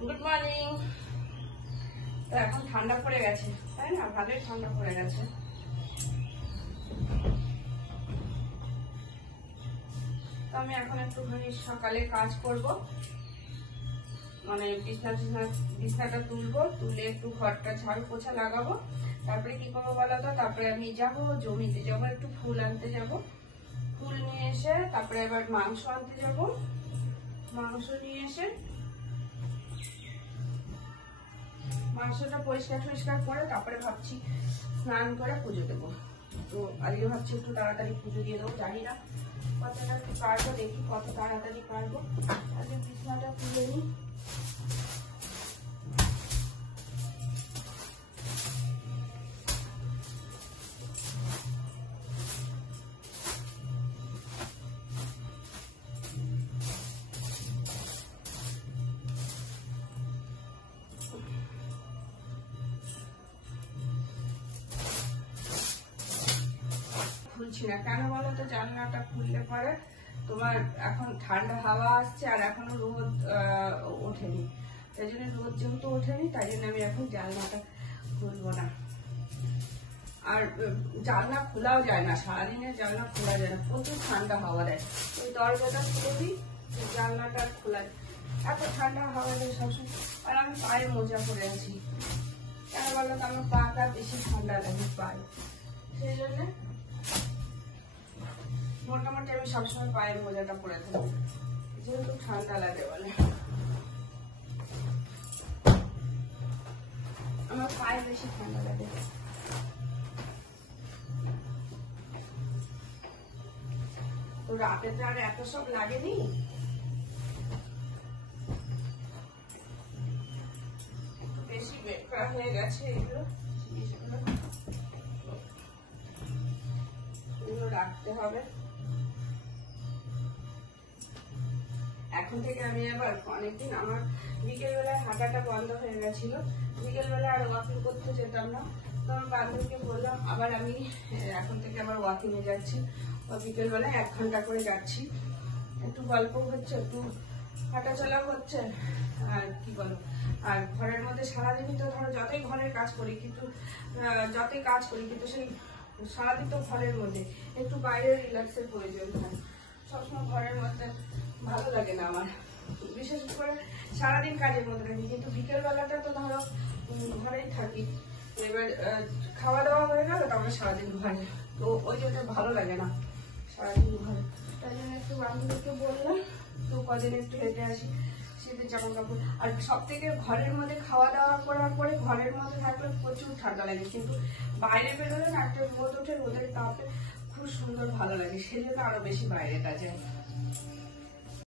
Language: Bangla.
Good morning. তো এখন ঠান্ডা পড়ে গেছে, তাই না? ভালোই ঠান্ডা পড়ে গেছে। তো আমি এখন একটুখানি সকালে কাজ করব, মানে বিছনাটা তুলবো, তুলে একটু ঘরটা ঝাড়ু পোছা লাগাবো। তারপরে কি করবো বলো তো, তারপরে আমি যাবো জমিতে, যাবো একটু ফুল আনতে যাব। ফুল নিয়ে এসে তারপরে এবার মাংস আনতে যাব। মাংস নিয়ে এসে মাংসটা পরিষ্কার করে তারপরে ভাবছি স্নান করে পুজো দেবো। তো আজকে ভাবছি একটু তাড়াতাড়ি পুজো দিয়ে দেবো। জানি না কতটা পারবো, দেখি কত তাড়াতাড়ি পারবো। আজকে বিছনাটা তুলে নিই। খুলছি না কেন বলো তো, জানলাটা খুললে পরে তোমার এখন ঠান্ডা হাওয়া আসছে আর এখনো রোদ ওঠেনি, তাই জন্য রোদ যেহেতু ওঠেনি তাই জন্য আমি এখন জানলাটা খুলবো না। আর জানলা খোলাও যায় না, সারাদিনের জানলা খোলা যায় না, প্রচুর ঠান্ডা হাওয়া দেয়। ওই দরজাটা খুলে দিই, জানলাটা খোলা, এত ঠান্ডা হাওয়া দেয় সবসময়। আর আমি পায়ে মোজা পরে আছি, কেন বলো তো, আমার পাটা বেশি ঠান্ডা লাগে পায়ে, সেই জন্য মোটামুটি আমি সবসময় পায়ের মোজাটা পরে থাকি, যেহেতু ঠান্ডা লাগে বলে। আমার পায়ে বেশি ঠান্ডা লাগে। তো রাতে তো আর এত সব লাগেনি, বেশি বেকার হয়ে গেছে এগুলো, এগুলো রাখতে হবে। এখন থেকে আমি আবার অনেকদিন আমার বিকেল বেলায় হাঁটাটা বন্ধ হয়ে গেছিল, বিকেল বেলা আর ওয়াকিং করতে যেতাম না। তো আমার বান্ধবীকে বললাম আবার আমি এখন থেকে আবার ওয়াকিং এ যাচ্ছি, বিকেল বেলায় 1 ঘন্টা করে যাচ্ছি। একটু গল্প হচ্ছে, একটু হাঁটা চলা হচ্ছে, আর কি বলো, আর ঘরের মধ্যে সারাদিনই তো ধরো যতই ঘরের কাজ করি কিন্তু সেই সারাদিন তো ঘরের মধ্যে, একটু বাইরে রিল্যাক্সের প্রয়োজন হয়। সবসময় ঘরের মধ্যে ভালো লাগে না আমার, বিশেষ করে সারাদিন কাজের মধ্যে থাকি, কিন্তু বিকেল বেলাটা তো ধরো ঘরেই থাকি। এবার খাওয়া দাওয়া হয়ে গেল, তারপরে সারাদিন ঘরে, তো ওই জন্য ভালো লাগে না সারাদিন ঘরে। তাই জন্য একটু বান্ধবীকে বললাম তো কদিন একটু হেঁটে আসি, শীতের জামা কাপড়। আর সব থেকে ঘরের মধ্যে খাওয়া দাওয়া করার পরে ঘরের মধ্যে থাকলে প্রচুর ঠান্ডা লাগে, কিন্তু বাইরে বেরোলে না একটা রোদ ওঠে, রোদের তাপে খুব সুন্দর ভালো লাগে, সেই জন্য আরো বেশি বাইরেটা যায়।